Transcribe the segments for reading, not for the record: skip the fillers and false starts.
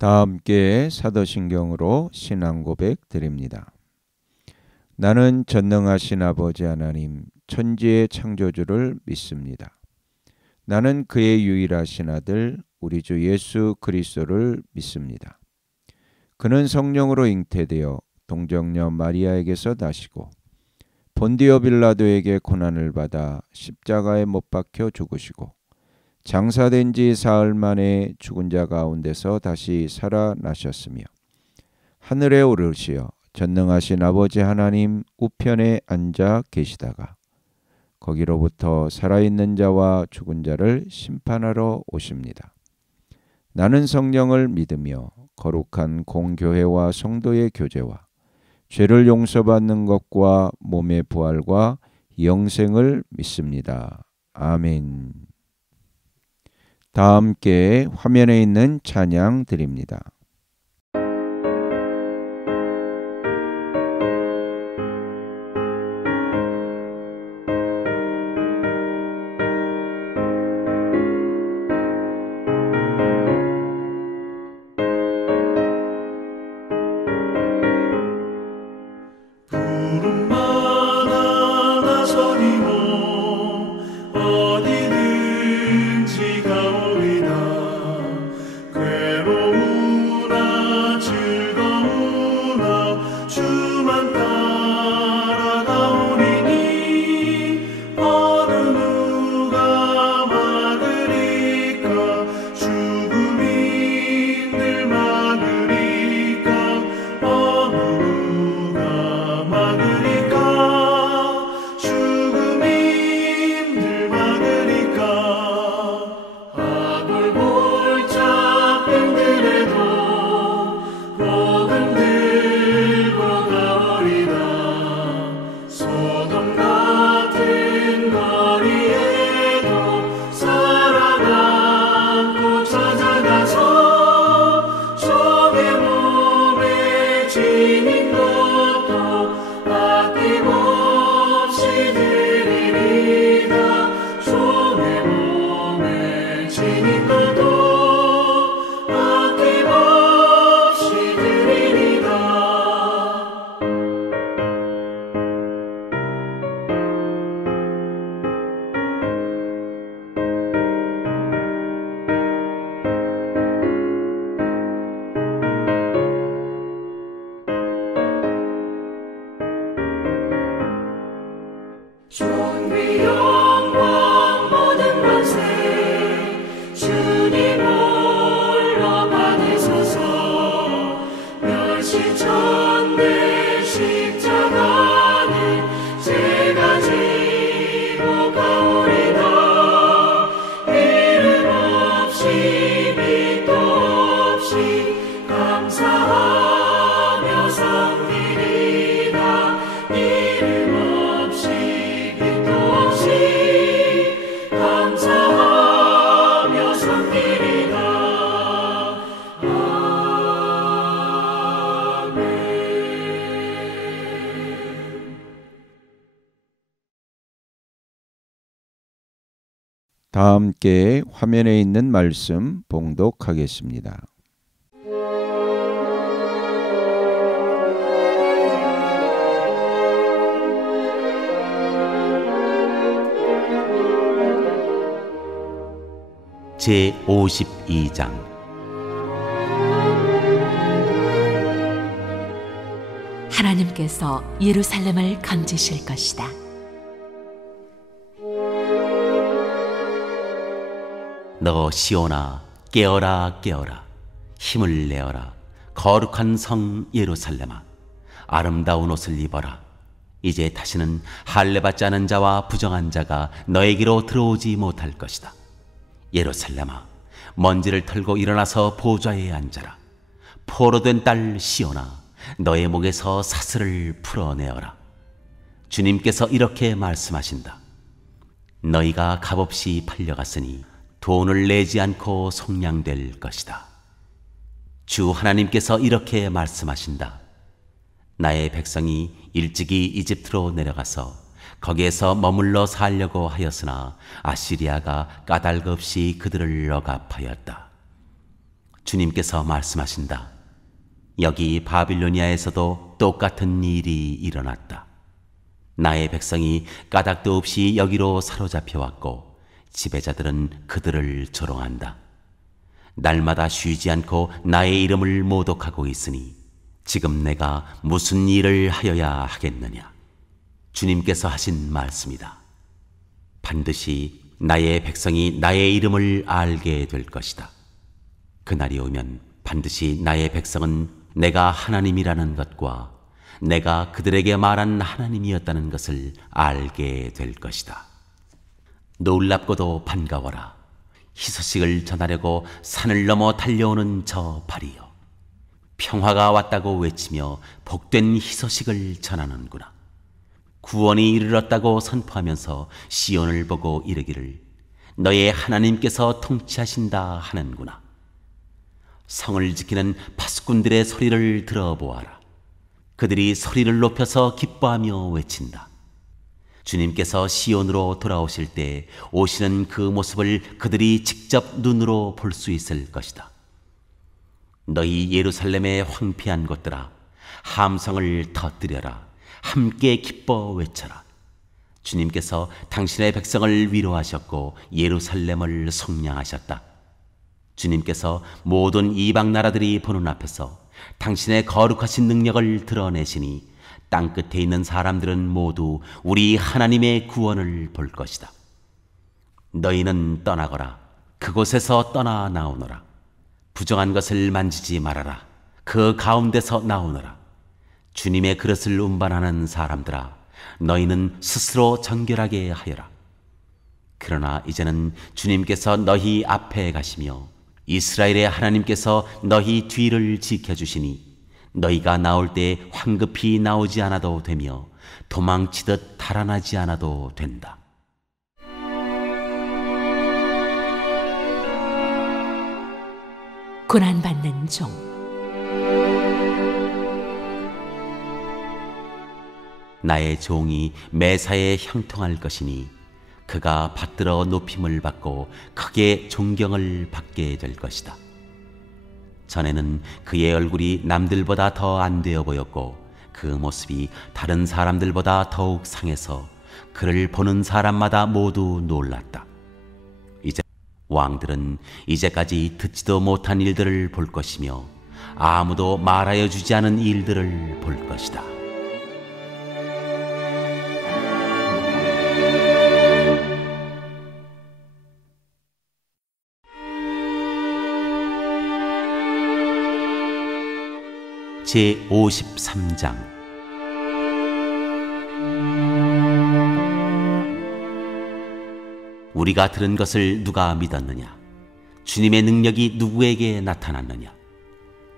다 함께 사도신경으로 신앙 고백 드립니다. 나는 전능하신 아버지 하나님 천지의 창조주를 믿습니다. 나는 그의 유일하신 아들 우리 주 예수 그리스도를 믿습니다. 그는 성령으로 잉태되어 동정녀 마리아에게서 나시고 본디오 빌라도에게 고난을 받아 십자가에 못 박혀 죽으시고 장사된 지 사흘 만에 죽은 자 가운데서 다시 살아나셨으며 하늘에 오르시어 전능하신 아버지 하나님 우편에 앉아 계시다가 거기로부터 살아있는 자와 죽은 자를 심판하러 오십니다. 나는 성령을 믿으며 거룩한 공교회와 성도의 교제와 죄를 용서받는 것과 몸의 부활과 영생을 믿습니다. 아멘. 다 함께 화면에 있는 찬양 드립니다. 다 함께 화면에 있는 말씀 봉독하겠습니다. 제52장 하나님께서 예루살렘을 건지실 것이다. 너 시온아 깨어라 깨어라 힘을 내어라 거룩한 성 예루살렘아 아름다운 옷을 입어라. 이제 다시는 할례받지 않은 자와 부정한 자가 너에게로 들어오지 못할 것이다. 예루살렘아 먼지를 털고 일어나서 보좌에 앉아라. 포로된 딸 시온아 너의 목에서 사슬을 풀어내어라. 주님께서 이렇게 말씀하신다. 너희가 값없이 팔려갔으니 돈을 내지 않고 속량될 것이다. 주 하나님께서 이렇게 말씀하신다. 나의 백성이 일찍이 이집트로 내려가서 거기에서 머물러 살려고 하였으나 아시리아가 까닭 없이 그들을 억압하였다. 주님께서 말씀하신다. 여기 바빌로니아에서도 똑같은 일이 일어났다. 나의 백성이 까닭도 없이 여기로 사로잡혀 왔고 지배자들은 그들을 조롱한다. 날마다 쉬지 않고 나의 이름을 모독하고 있으니 지금 내가 무슨 일을 하여야 하겠느냐. 주님께서 하신 말씀이다. 반드시 나의 백성이 나의 이름을 알게 될 것이다. 그날이 오면 반드시 나의 백성은 내가 하나님이라는 것과 내가 그들에게 말한 하나님이었다는 것을 알게 될 것이다. 놀랍고도 반가워라. 희소식을 전하려고 산을 넘어 달려오는 저 발이여. 평화가 왔다고 외치며 복된 희소식을 전하는구나. 구원이 이르렀다고 선포하면서 시온을 보고 이르기를 너의 하나님께서 통치하신다 하는구나. 성을 지키는 파수꾼들의 소리를 들어보아라. 그들이 소리를 높여서 기뻐하며 외친다. 주님께서 시온으로 돌아오실 때 오시는 그 모습을 그들이 직접 눈으로 볼 수 있을 것이다. 너희 예루살렘의 황폐한 곳들아, 함성을 터뜨려라. 함께 기뻐 외쳐라. 주님께서 당신의 백성을 위로하셨고 예루살렘을 속량하셨다. 주님께서 모든 이방 나라들이 보는 앞에서 당신의 거룩하신 능력을 드러내시니 땅끝에 있는 사람들은 모두 우리 하나님의 구원을 볼 것이다. 너희는 떠나거라. 그곳에서 떠나 나오너라. 부정한 것을 만지지 말아라. 그 가운데서 나오너라. 주님의 그릇을 운반하는 사람들아, 너희는 스스로 정결하게 하여라. 그러나 이제는 주님께서 너희 앞에 가시며 이스라엘의 하나님께서 너희 뒤를 지켜주시니 너희가 나올 때 황급히 나오지 않아도 되며 도망치듯 달아나지 않아도 된다. 고난받는 종. 나의 종이 매사에 형통할 것이니 그가 받들어 높임을 받고 크게 존경을 받게 될 것이다. 전에는 그의 얼굴이 남들보다 더 안 되어 보였고 그 모습이 다른 사람들보다 더욱 상해서 그를 보는 사람마다 모두 놀랐다. 이제 왕들은 이제까지 듣지도 못한 일들을 볼 것이며 아무도 말하여 주지 않은 일들을 볼 것이다. 제53장. 우리가 들은 것을 누가 믿었느냐? 주님의 능력이 누구에게 나타났느냐?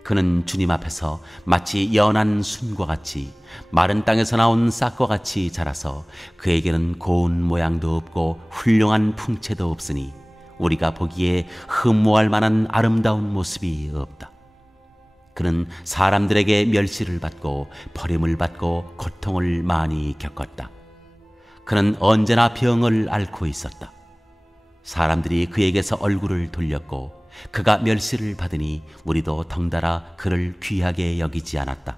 그는 주님 앞에서 마치 연한 순과 같이 마른 땅에서 나온 싹과 같이 자라서 그에게는 고운 모양도 없고 훌륭한 풍채도 없으니 우리가 보기에 흠모할 만한 아름다운 모습이 없다. 그는 사람들에게 멸시를 받고 버림을 받고 고통을 많이 겪었다. 그는 언제나 병을 앓고 있었다. 사람들이 그에게서 얼굴을 돌렸고 그가 멸시를 받으니 우리도 덩달아 그를 귀하게 여기지 않았다.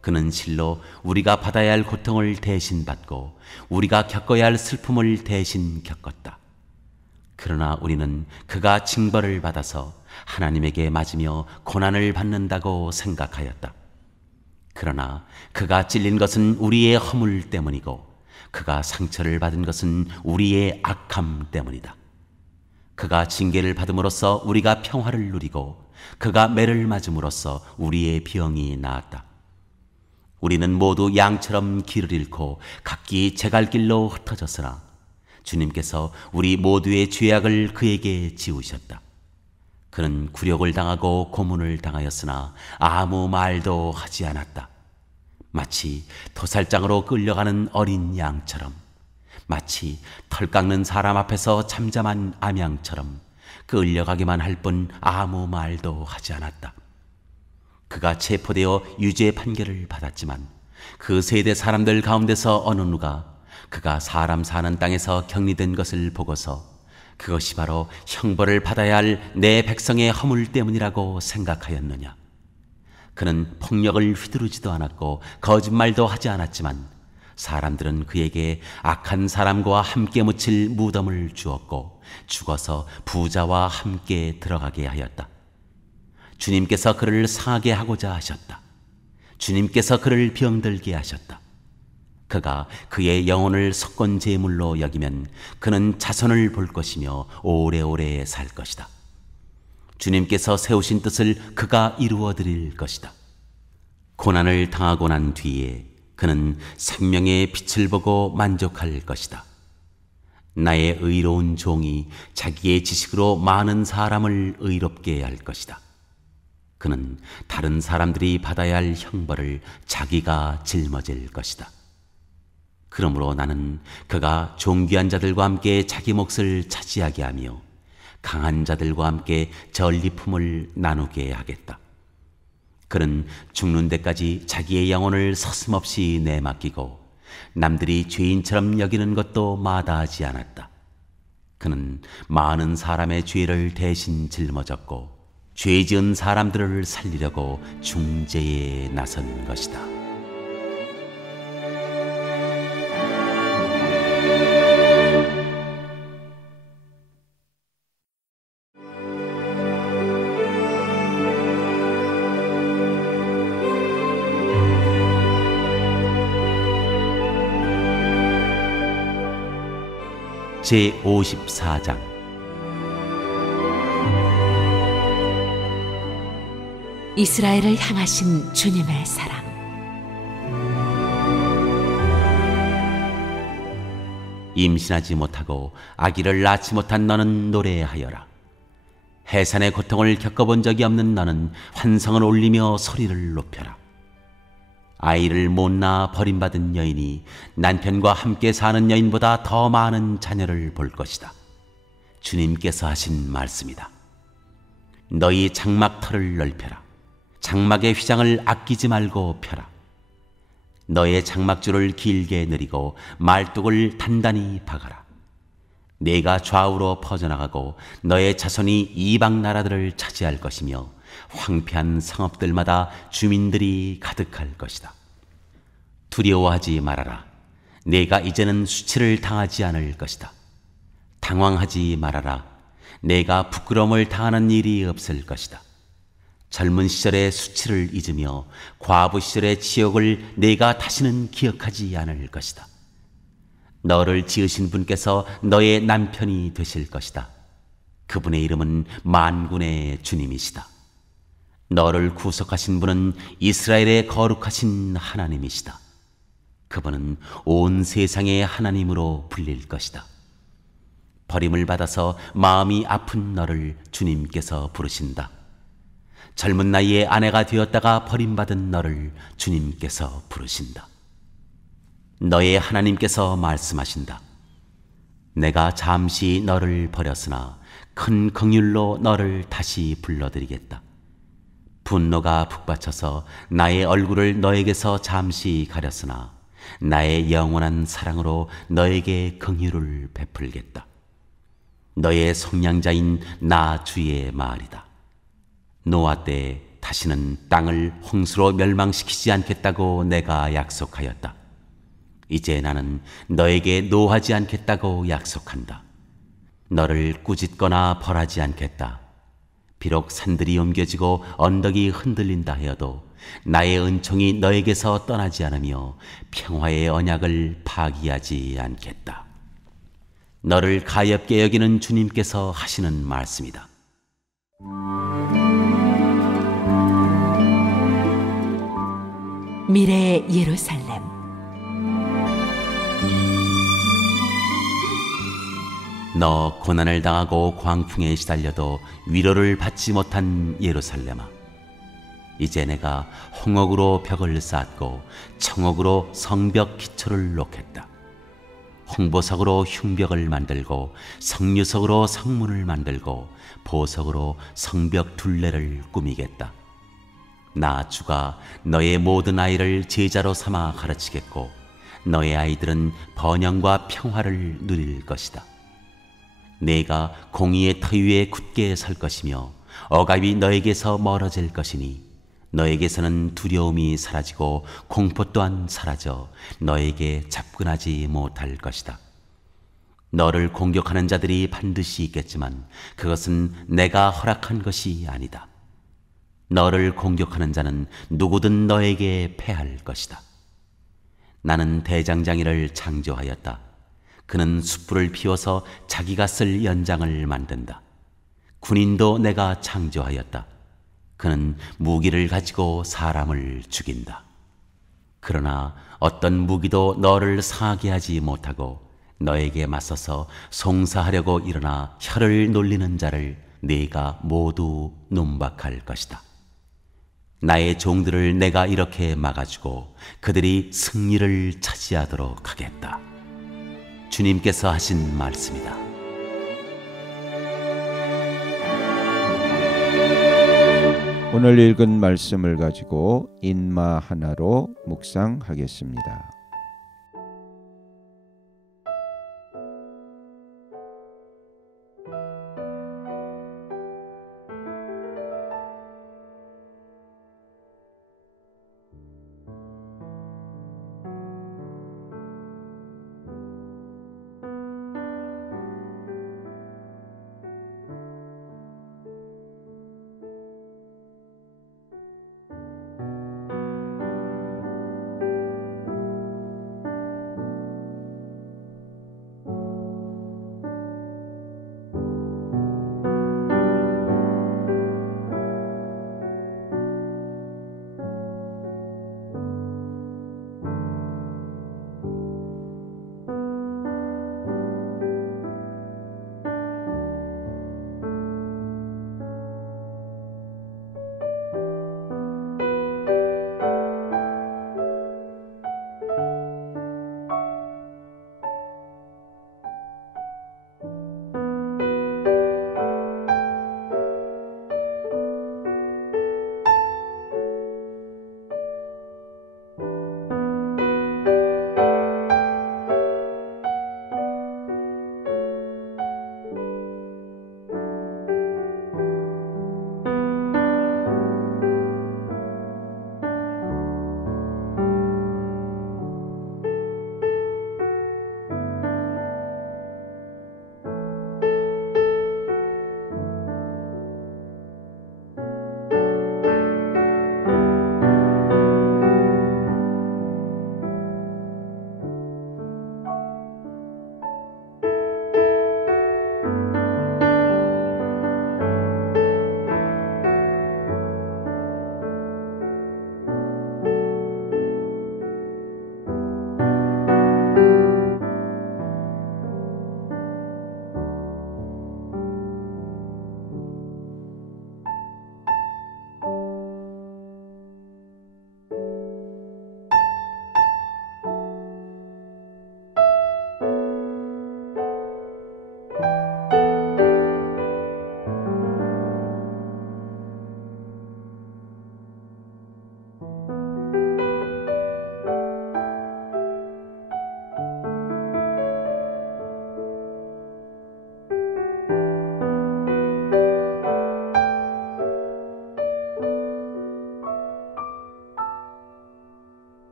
그는 실로 우리가 받아야 할 고통을 대신 받고 우리가 겪어야 할 슬픔을 대신 겪었다. 그러나 우리는 그가 징벌을 받아서 하나님에게 맞으며 고난을 받는다고 생각하였다. 그러나 그가 찔린 것은 우리의 허물 때문이고 그가 상처를 받은 것은 우리의 악함 때문이다. 그가 징계를 받음으로써 우리가 평화를 누리고 그가 매를 맞음으로써 우리의 병이 나았다. 우리는 모두 양처럼 길을 잃고 각기 제 갈 길로 흩어졌으나 주님께서 우리 모두의 죄악을 그에게 지우셨다. 그는 굴욕을 당하고 고문을 당하였으나 아무 말도 하지 않았다. 마치 도살장으로 끌려가는 어린 양처럼, 마치 털 깎는 사람 앞에서 잠잠한 암양처럼 끌려가기만 할 뿐 아무 말도 하지 않았다. 그가 체포되어 유죄 판결을 받았지만 그 세대 사람들 가운데서 어느 누가 그가 사람 사는 땅에서 격리된 것을 보고서 그것이 바로 형벌을 받아야 할 내 백성의 허물 때문이라고 생각하였느냐? 그는 폭력을 휘두르지도 않았고 거짓말도 하지 않았지만 사람들은 그에게 악한 사람과 함께 묻힐 무덤을 주었고 죽어서 부자와 함께 들어가게 하였다. 주님께서 그를 상하게 하고자 하셨다. 주님께서 그를 병들게 하셨다. 그가 그의 영혼을 석권 제물로 여기면 그는 자손을 볼 것이며 오래오래 살 것이다. 주님께서 세우신 뜻을 그가 이루어 드릴 것이다. 고난을 당하고 난 뒤에 그는 생명의 빛을 보고 만족할 것이다. 나의 의로운 종이 자기의 지식으로 많은 사람을 의롭게 할 것이다. 그는 다른 사람들이 받아야 할 형벌을 자기가 짊어질 것이다. 그러므로 나는 그가 존귀한 자들과 함께 자기 몫을 차지하게 하며 강한 자들과 함께 전리품을 나누게 하겠다. 그는 죽는 데까지 자기의 영혼을 서슴없이 내맡기고 남들이 죄인처럼 여기는 것도 마다하지 않았다. 그는 많은 사람의 죄를 대신 짊어졌고 죄 지은 사람들을 살리려고 중재에 나선 것이다. 제54장 이스라엘을 향하신 주님의 사랑. 임신하지 못하고 아기를 낳지 못한 너는 노래하여라. 해산의 고통을 겪어본 적이 없는 너는 환성을 올리며 소리를 높여라. 아이를 못 낳아 버림받은 여인이 남편과 함께 사는 여인보다 더 많은 자녀를 볼 것이다. 주님께서 하신 말씀이다. 너희 장막터를 넓혀라. 장막의 휘장을 아끼지 말고 펴라. 너의 장막줄을 길게 내리고 말뚝을 단단히 박아라. 네가 좌우로 퍼져나가고 너의 자손이 이방 나라들을 차지할 것이며 황폐한 성읍들마다 주민들이 가득할 것이다. 두려워하지 말아라. 네가 이제는 수치를 당하지 않을 것이다. 당황하지 말아라. 네가 부끄러움을 당하는 일이 없을 것이다. 젊은 시절의 수치를 잊으며 과부 시절의 치욕을 네가 다시는 기억하지 않을 것이다. 너를 지으신 분께서 너의 남편이 되실 것이다. 그분의 이름은 만군의 주님이시다. 너를 구속하신 분은 이스라엘의 거룩하신 하나님이시다. 그분은 온 세상의 하나님으로 불릴 것이다. 버림을 받아서 마음이 아픈 너를 주님께서 부르신다. 젊은 나이에 아내가 되었다가 버림받은 너를 주님께서 부르신다. 너의 하나님께서 말씀하신다. 내가 잠시 너를 버렸으나 큰 긍휼로 너를 다시 불러드리겠다. 분노가 북받쳐서 나의 얼굴을 너에게서 잠시 가렸으나 나의 영원한 사랑으로 너에게 긍휼을 베풀겠다. 너의 속량자인 나 주의 말이다. 노아 때 다시는 땅을 홍수로 멸망시키지 않겠다고 내가 약속하였다. 이제 나는 너에게 노하지 않겠다고 약속한다. 너를 꾸짖거나 벌하지 않겠다. 비록 산들이 옮겨지고 언덕이 흔들린다 하여도 나의 은총이 너에게서 떠나지 않으며 평화의 언약을 파기하지 않겠다. 너를 가엾게 여기는 주님께서 하시는 말씀이다. 미래의 예루살렘. 너 고난을 당하고 광풍에 시달려도 위로를 받지 못한 예루살렘아, 이제 내가 홍옥으로 벽을 쌓고 청옥으로 성벽 기초를 놓겠다. 홍보석으로 흉벽을 만들고 석류석으로 성문을 만들고 보석으로 성벽 둘레를 꾸미겠다. 나 주가 너의 모든 아이를 제자로 삼아 가르치겠고 너의 아이들은 번영과 평화를 누릴 것이다. 내가 공의의 터 위에 굳게 설 것이며 억압이 너에게서 멀어질 것이니 너에게서는 두려움이 사라지고 공포 또한 사라져 너에게 접근하지 못할 것이다. 너를 공격하는 자들이 반드시 있겠지만 그것은 내가 허락한 것이 아니다. 너를 공격하는 자는 누구든 너에게 패할 것이다. 나는 대장장이를 창조하였다. 그는 숯불을 피워서 자기가 쓸 연장을 만든다. 군인도 내가 창조하였다. 그는 무기를 가지고 사람을 죽인다. 그러나 어떤 무기도 너를 상하게 하지 못하고 너에게 맞서서 송사하려고 일어나 혀를 놀리는 자를 네가 모두 눈박할 것이다. 나의 종들을 내가 이렇게 막아주고 그들이 승리를 차지하도록 하겠다. 주님께서 하신 말씀이다. 오늘 읽은 말씀을 가지고 인마 하나로 묵상하겠습니다.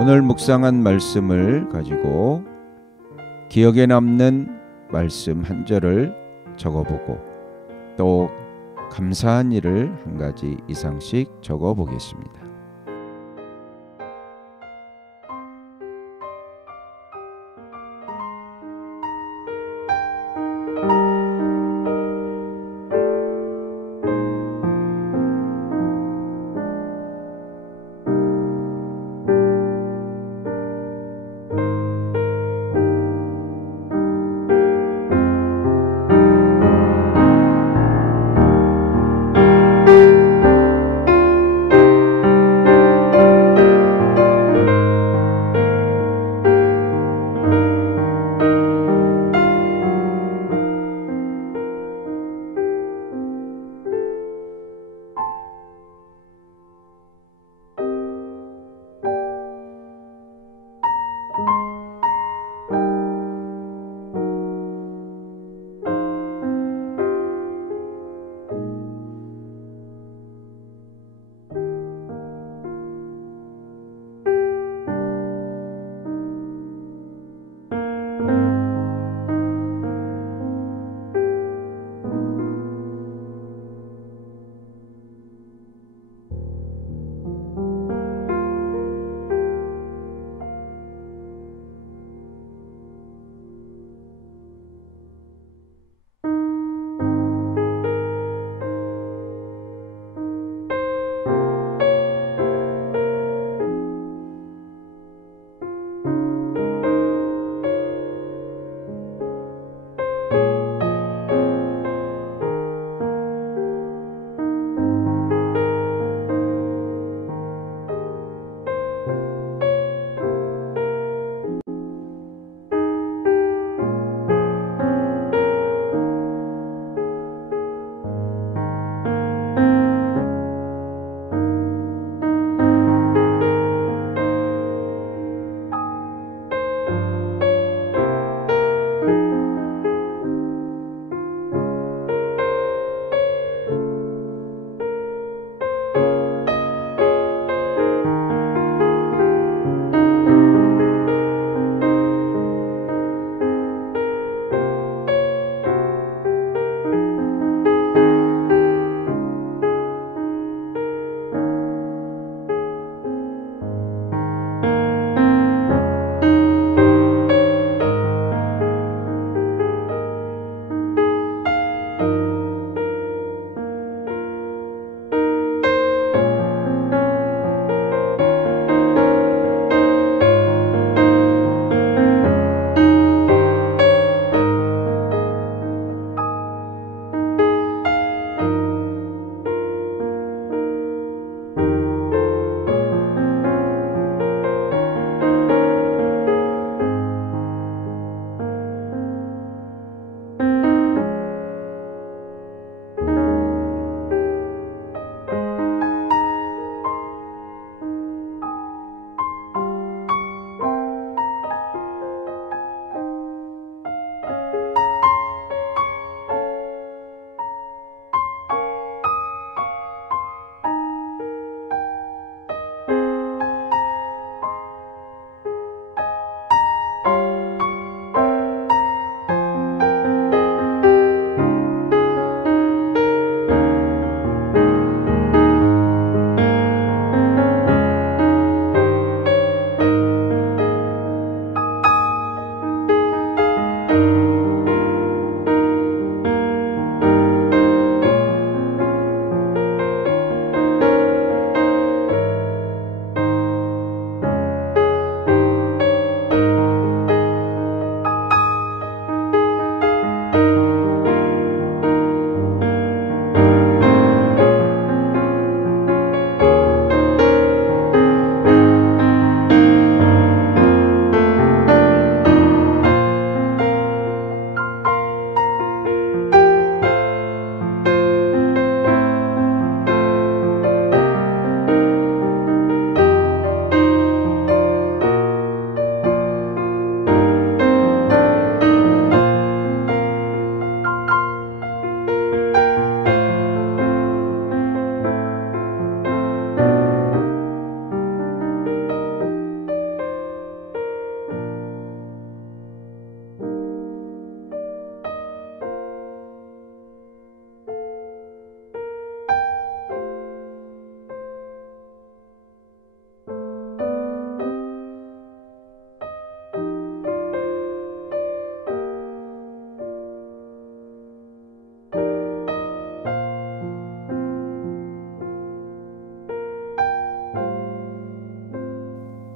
오늘 묵상한 말씀을 가지고 기억에 남는 말씀 한 절을 적어보고 또 감사한 일을 한 가지 이상씩 적어보겠습니다.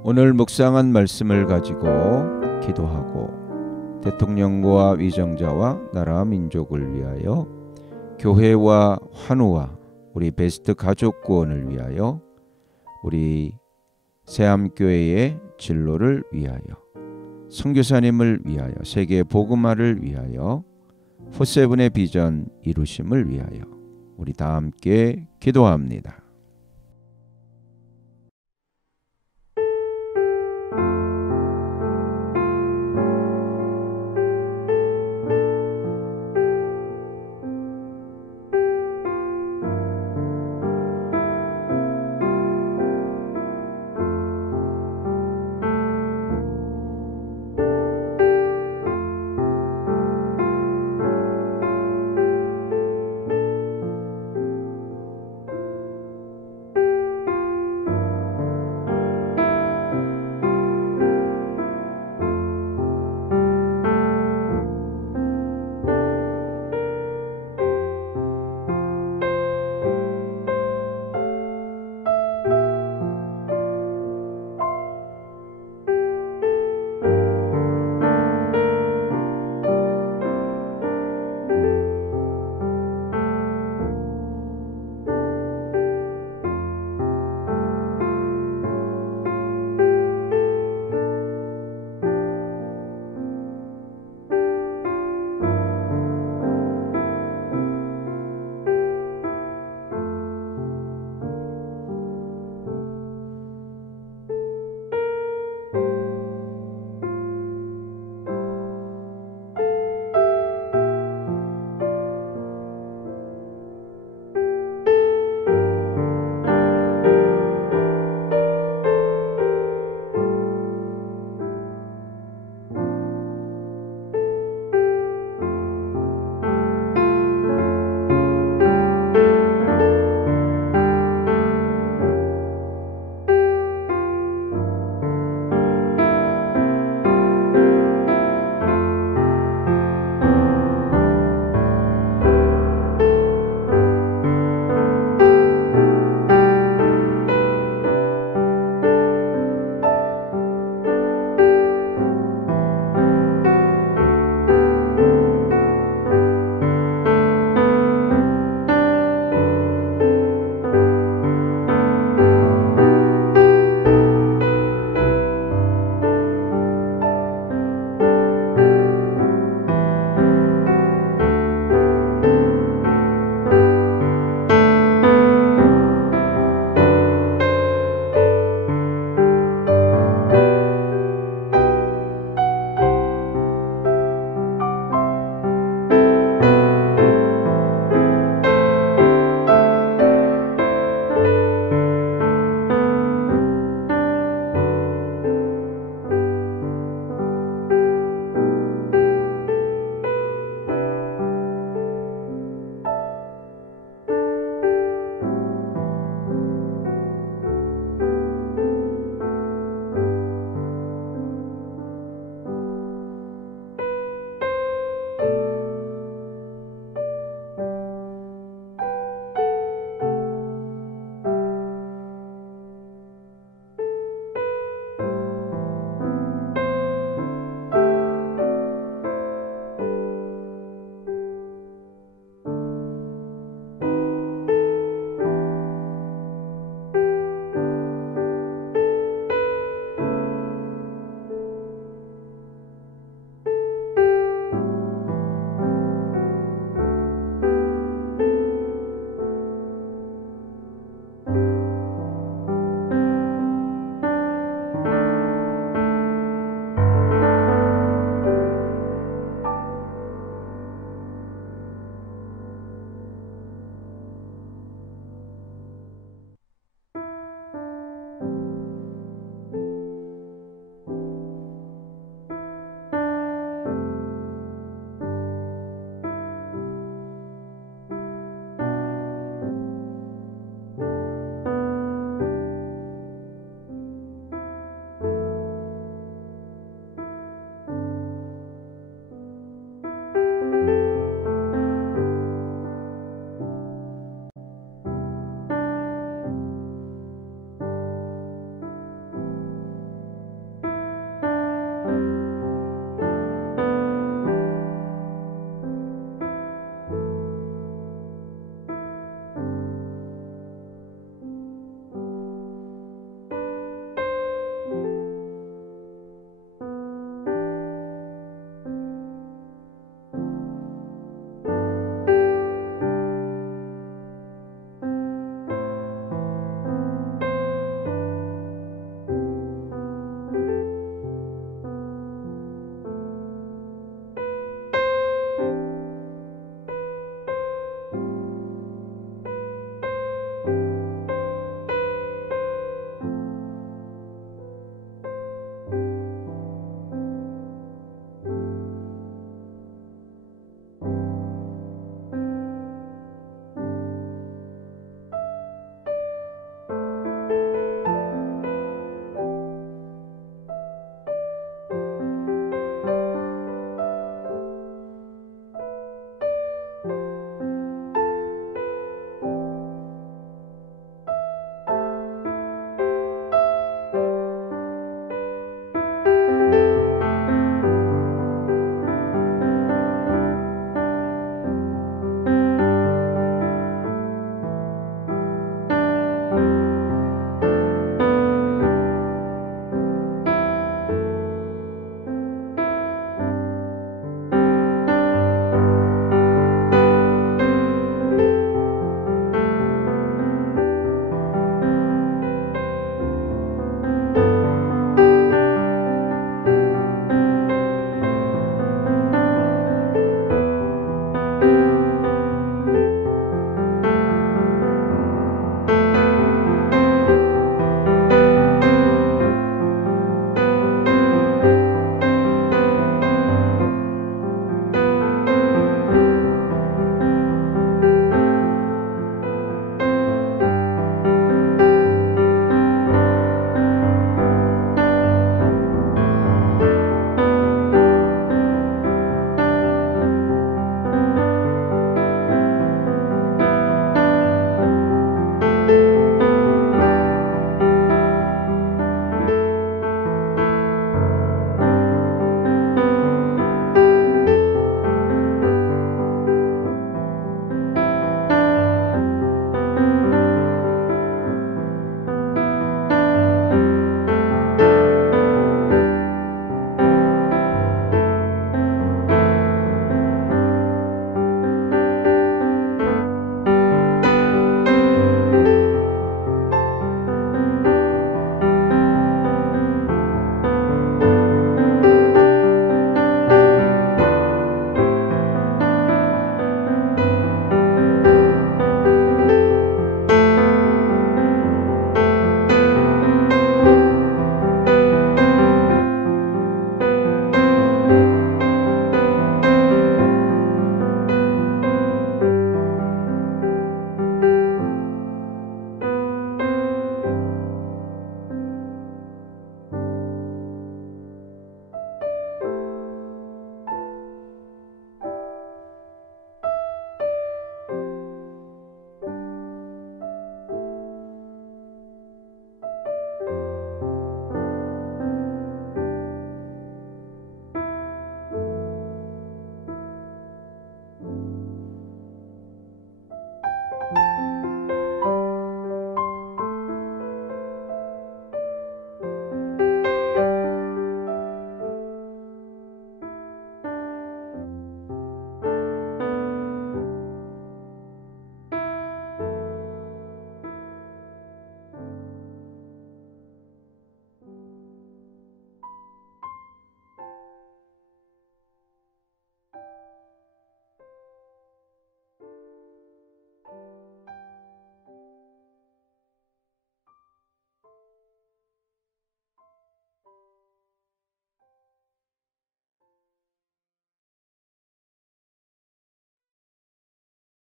오늘 묵상한 말씀을 가지고 기도하고 대통령과 위정자와 나라 민족을 위하여 교회와 환우와 우리 베스트 가족 구원을 위하여 우리 새암교회의 진로를 위하여 선교사님을 위하여 세계 복음화를 위하여 포세븐의 비전 이루심을 위하여 우리 다 함께 기도합니다.